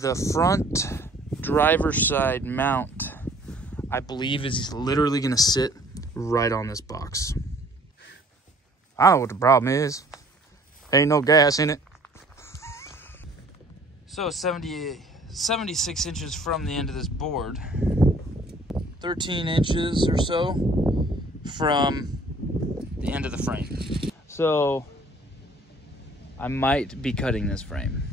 The front driver's side mount, I believe, is literally gonna sit right on this box. I don't know what the problem is. Ain't no gas in it. So 76 inches from the end of this board, 13 inches or so from the end of the frame. So I might be cutting this frame.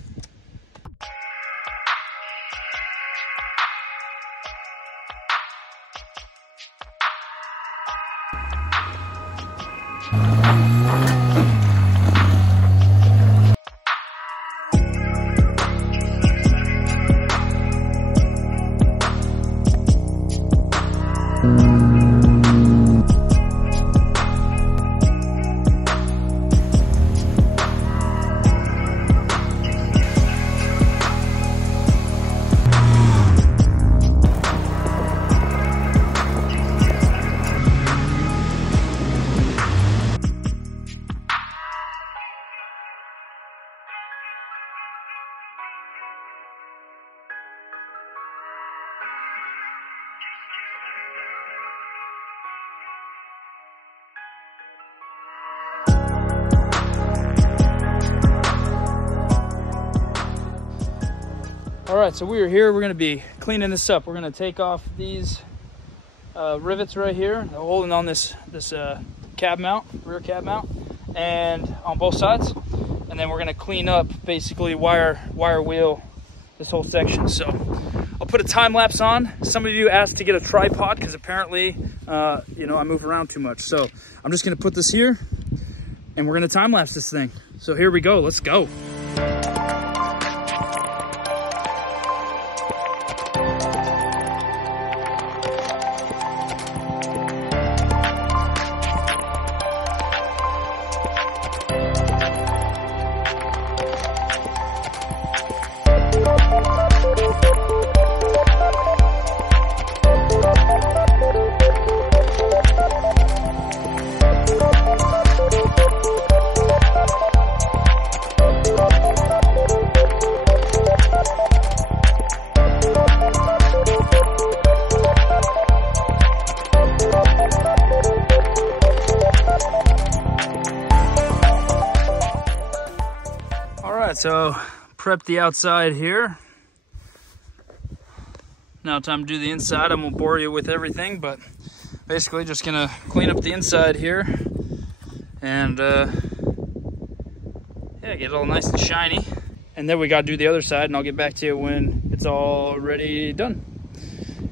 All right, so we are here. We're gonna be cleaning this up. We're gonna take off these rivets right here, holding on this cab mount, rear cab mount, and on both sides. And then we're gonna clean up, basically wire wheel this whole section. So I'll put a time lapse on. Some of you asked to get a tripod because apparently, you know, I move around too much. So I'm just gonna put this here, and we're gonna time lapse this thing. So here we go. Let's go. So prep the outside here. Now time to do the inside. I'm gonna bore you with everything, but basically just gonna clean up the inside here and yeah, get it all nice and shiny. And then we gotta do the other side, and I'll get back to you when it's already done.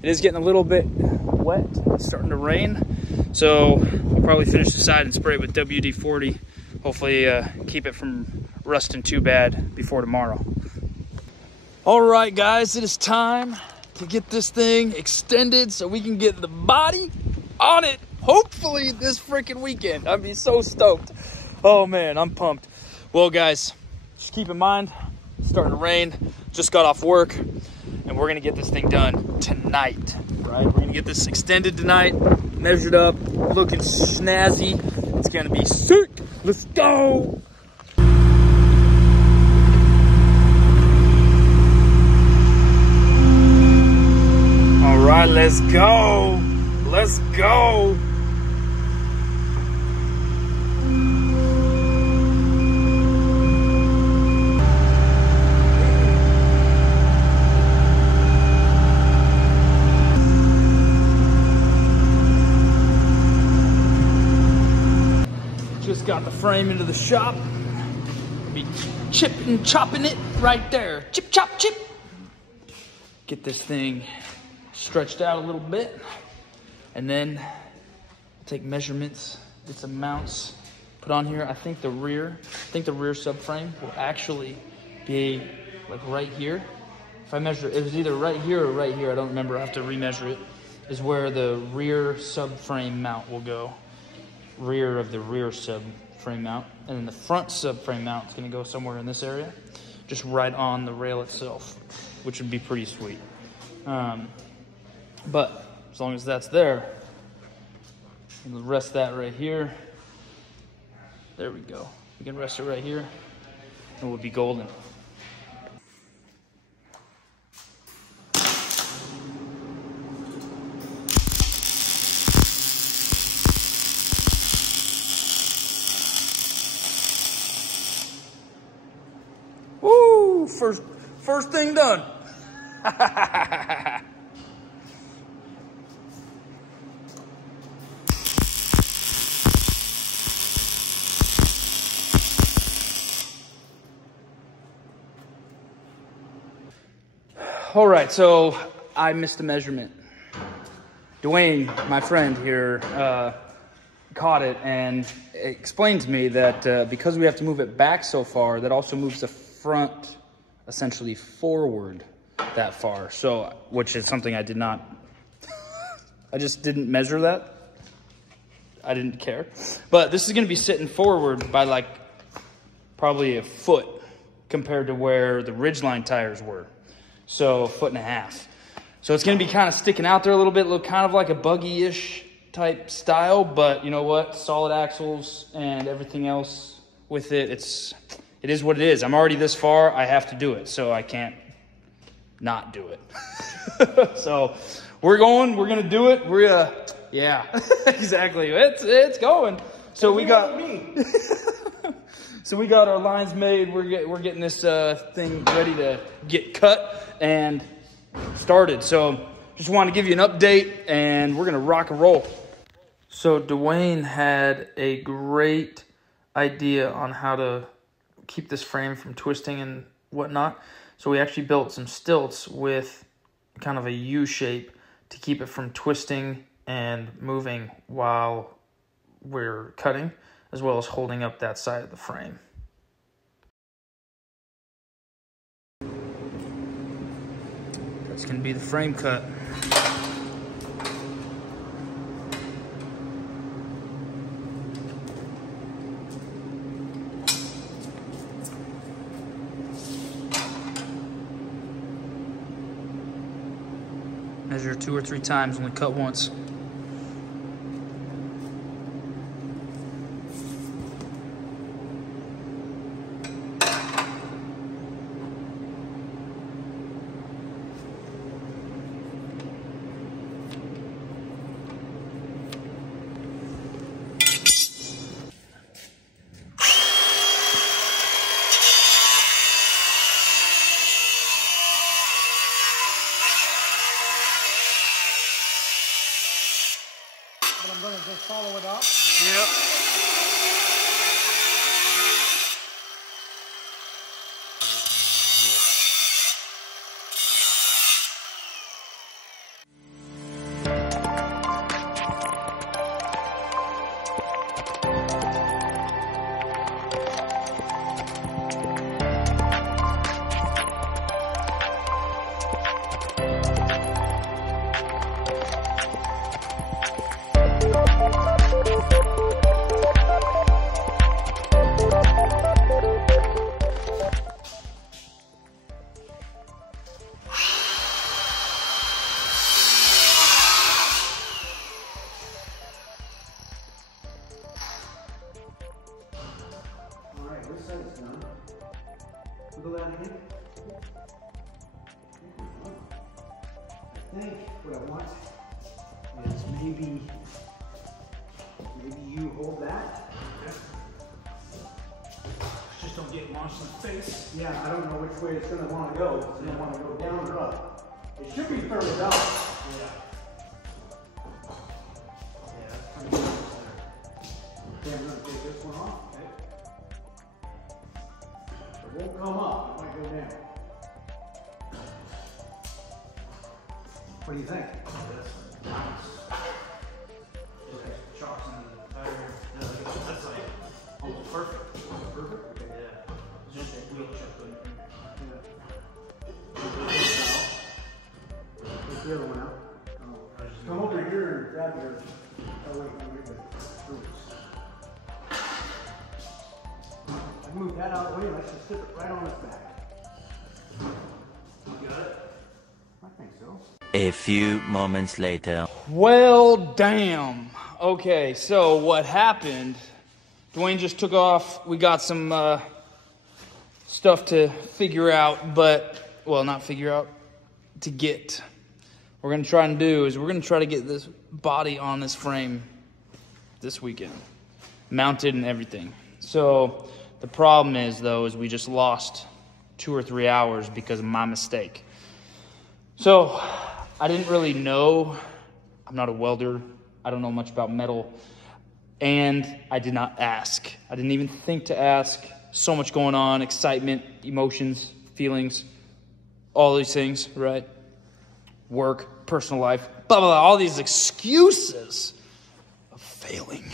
It is getting a little bit wet. It's starting to rain, so I'll probably finish the side and spray it with WD-40. Hopefully keep it from rusting too bad before tomorrow. All right, guys, it is time to get this thing extended so we can get the body on it, hopefully this freaking weekend. I'd be so stoked. Oh man, I'm pumped. Well, guys, just keep in mind, it's starting to rain, just got off work, and we're gonna get this thing done tonight, right? We're gonna get this extended tonight, measured up, looking snazzy. It's gonna be sick. Let's go. All right, let's go. Let's go. Just got the frame into the shop. Be chopping it right there. Chip, chop, chip. Get this thing stretched out a little bit, and then take measurements, get some mounts put on here. I think the rear subframe will actually be like right here. If I measure it was either right here or right here, I don't remember, I have to remeasure it, is where the rear subframe mount will go. Rear of the rear subframe mount, and then the front subframe mount is going to go somewhere in this area, just right on the rail itself, which would be pretty sweet. But as long as that's there, we'll rest that right here. There we go. We can rest it right here, and we'll be golden. Woo, first thing done. All right, so I missed a measurement. Dwayne, my friend here, caught it and explained to me that because we have to move it back so far, that also moves the front essentially forward that far. So, which is something I did not, I just didn't measure that. I didn't care. But this is gonna be sitting forward by like probably a foot compared to where the Ridgeline tires were. So 1.5 feet. So it's gonna be kind of sticking out there a little bit, look kind of like a buggy-ish type style, but you know what? Solid axles and everything else with it, it is what it is. I'm already this far, I have to do it, so I can't not do it. So we're gonna do it. Yeah, exactly. It's going. So we got so we got our lines made. We're getting this thing ready to get cut and started. So just wanted to give you an update, and we're gonna rock and roll. So Dwayne had a great idea on how to keep this frame from twisting and whatnot. So we actually built some stilts with kind of a U shape to keep it from twisting and moving while we're cutting, as well as holding up that side of the frame. That's gonna be the frame cut. Measure 2 or 3 times, only cut once. I'm going to just follow it up. Yep. This side is done. Go down here. I think what I want is maybe you hold that. Just don't get launched in the face. Yeah, I don't know which way it's going to want to go. It's going to want to go down or up. It should be further down. Yeah. Yeah, that's kind of good. Okay, I'm going to take this one off. It won't come up, it might go down. What do you think? Chops in the tire. That's like almost perfect. Perfect? Okay. Yeah. Just a wheel chip. Take the other one out. Come over here and grab your. Oh, wait, the roots. I moved that out of the way, let's just stick it right on his back. You got it? I think so. A few moments later. Well, damn. Okay, so what happened, Dwayne just took off. We got some stuff to figure out, but, well, not figure out, to get. What we're going to try and do is we're going to try to get this body on this frame this weekend, mounted and everything. So the problem is, though, is we just lost 2 or 3 hours because of my mistake. So I didn't really know. I'm not a welder. I don't know much about metal. And I did not ask. I didn't even think to ask. So much going on, excitement, emotions, feelings, all these things, right? Work, personal life, blah, blah, blah, all these excuses of failing.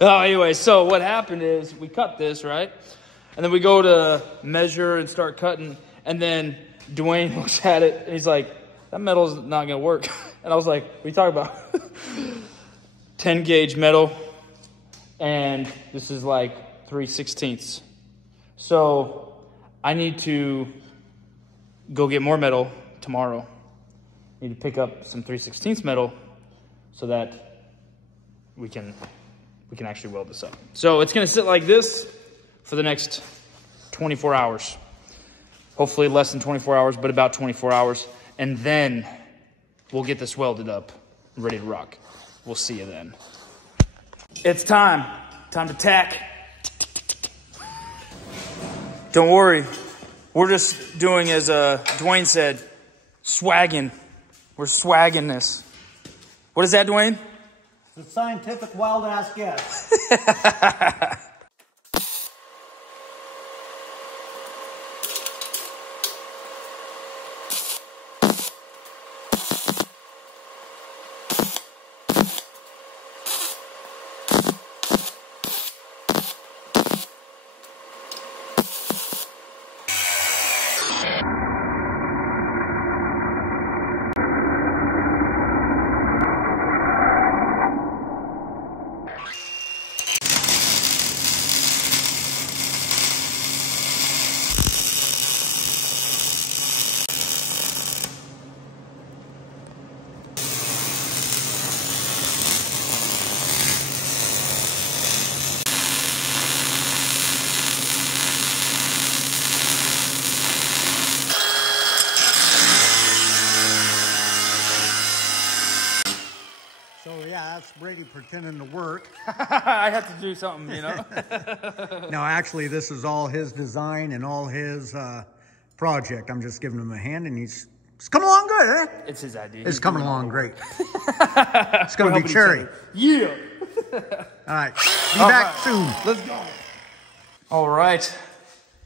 Anyway, so what happened is we cut this, right? And then we go to measure and start cutting. And then Dwayne looks at it and he's like, that metal's not going to work. And I was like, what are you talking about? 10 gauge metal. And this is like 3/16. So I need to go get more metal tomorrow. I need to pick up some 3/16 metal so that we can actually weld this up. So it's going to sit like this for the next 24 hours. Hopefully less than 24 hours, but about 24 hours. And then we'll get this welded up, ready to rock. We'll see you then. It's time. Time to tack. Don't worry. We're just doing as Dwayne said, swagging. We're swagging this. What is that, Dwayne? It's a scientific wild-ass guess. So yeah, that's Brady pretending to work. I have to do something, you know. No, actually, this is all his design and all his project. I'm just giving him a hand, and it's coming along good, eh? It's his idea. It's coming along great. It's going to be cherry. Yeah. All right. Be back soon. Let's go. All right.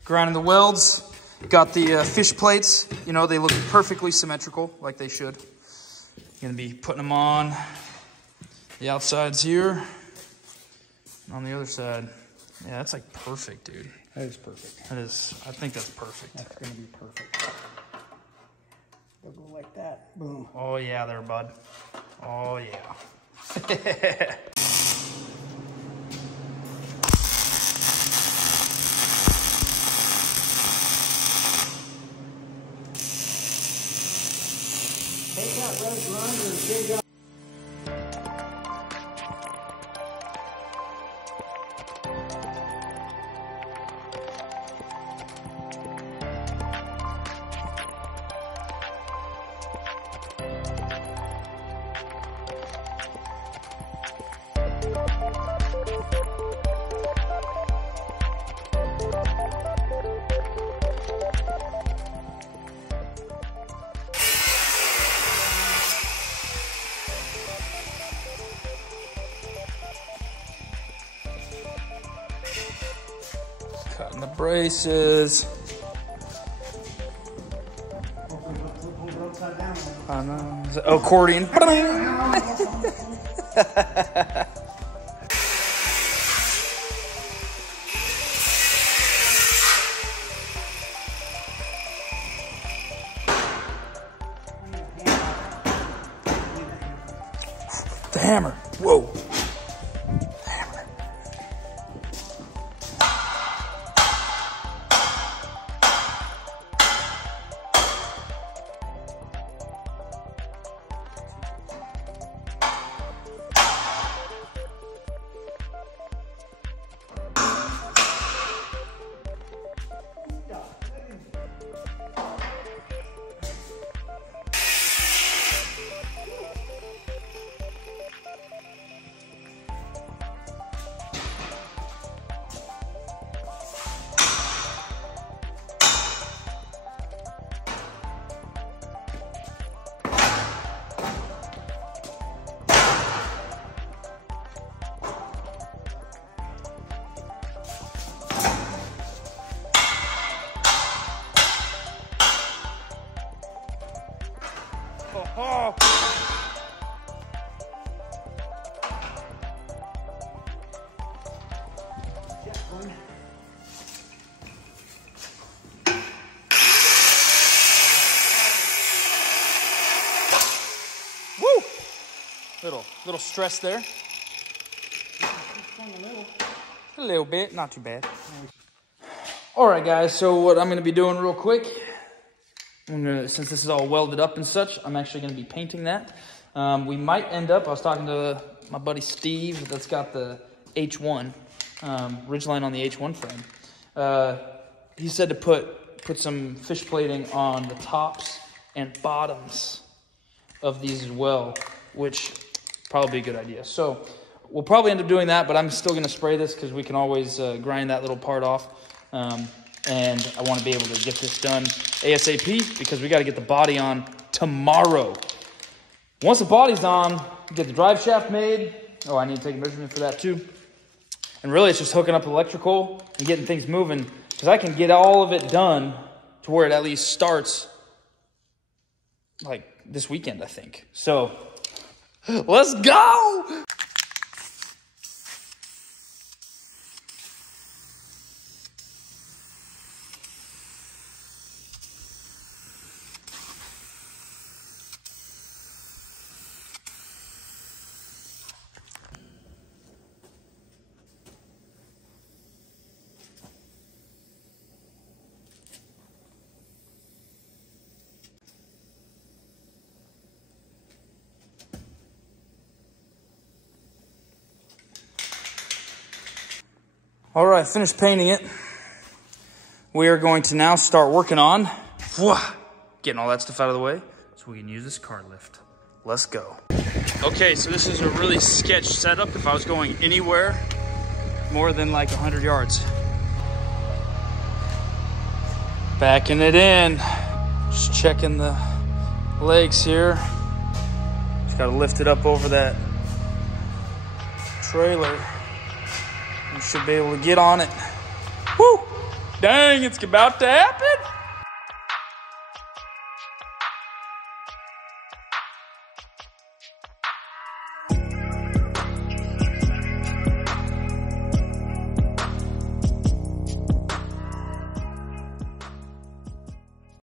Grinding the welds. Got the fish plates. You know, they look perfectly symmetrical, like they should. Gonna be putting them on. The outside's here. And on the other side. Yeah, that's like perfect, dude. That is perfect. That is, I think that's perfect. That's going to be perfect. They'll go like that. Boom. Oh, yeah, there, bud. Oh, yeah. Take that red grinder and dig up. Cutting the braces. I know. Accordion. The hammer. Whoa. Hammer. Oh. Woo! Little stress there. A little bit, not too bad. All right, guys, so what I'm gonna be doing real quick, since this is all welded up and such, I'm actually gonna be painting that. We might end up, I was talking to my buddy Steve that's got the H1, Ridgeline on the H1 frame. He said to put some fish plating on the tops and bottoms of these as well, which probably be a good idea. So we'll probably end up doing that, but I'm still gonna spray this because we can always grind that little part off. And I want to be able to get this done ASAP because we got to get the body on tomorrow. Once the body's on, get the drive shaft made. Oh, I need to take a measurement for that too. And really it's just hooking up electrical and getting things moving because I can get all of it done to where it at least starts like this weekend, I think. So let's go. All right, finished painting it. We are going to now start working on getting all that stuff out of the way so we can use this car lift. Let's go. Okay, so this is a really sketch setup if I was going anywhere more than like 100 yards. Backing it in, just checking the legs here. Just gotta lift it up over that trailer. You should be able to get on it. Woo! Dang, it's about to happen.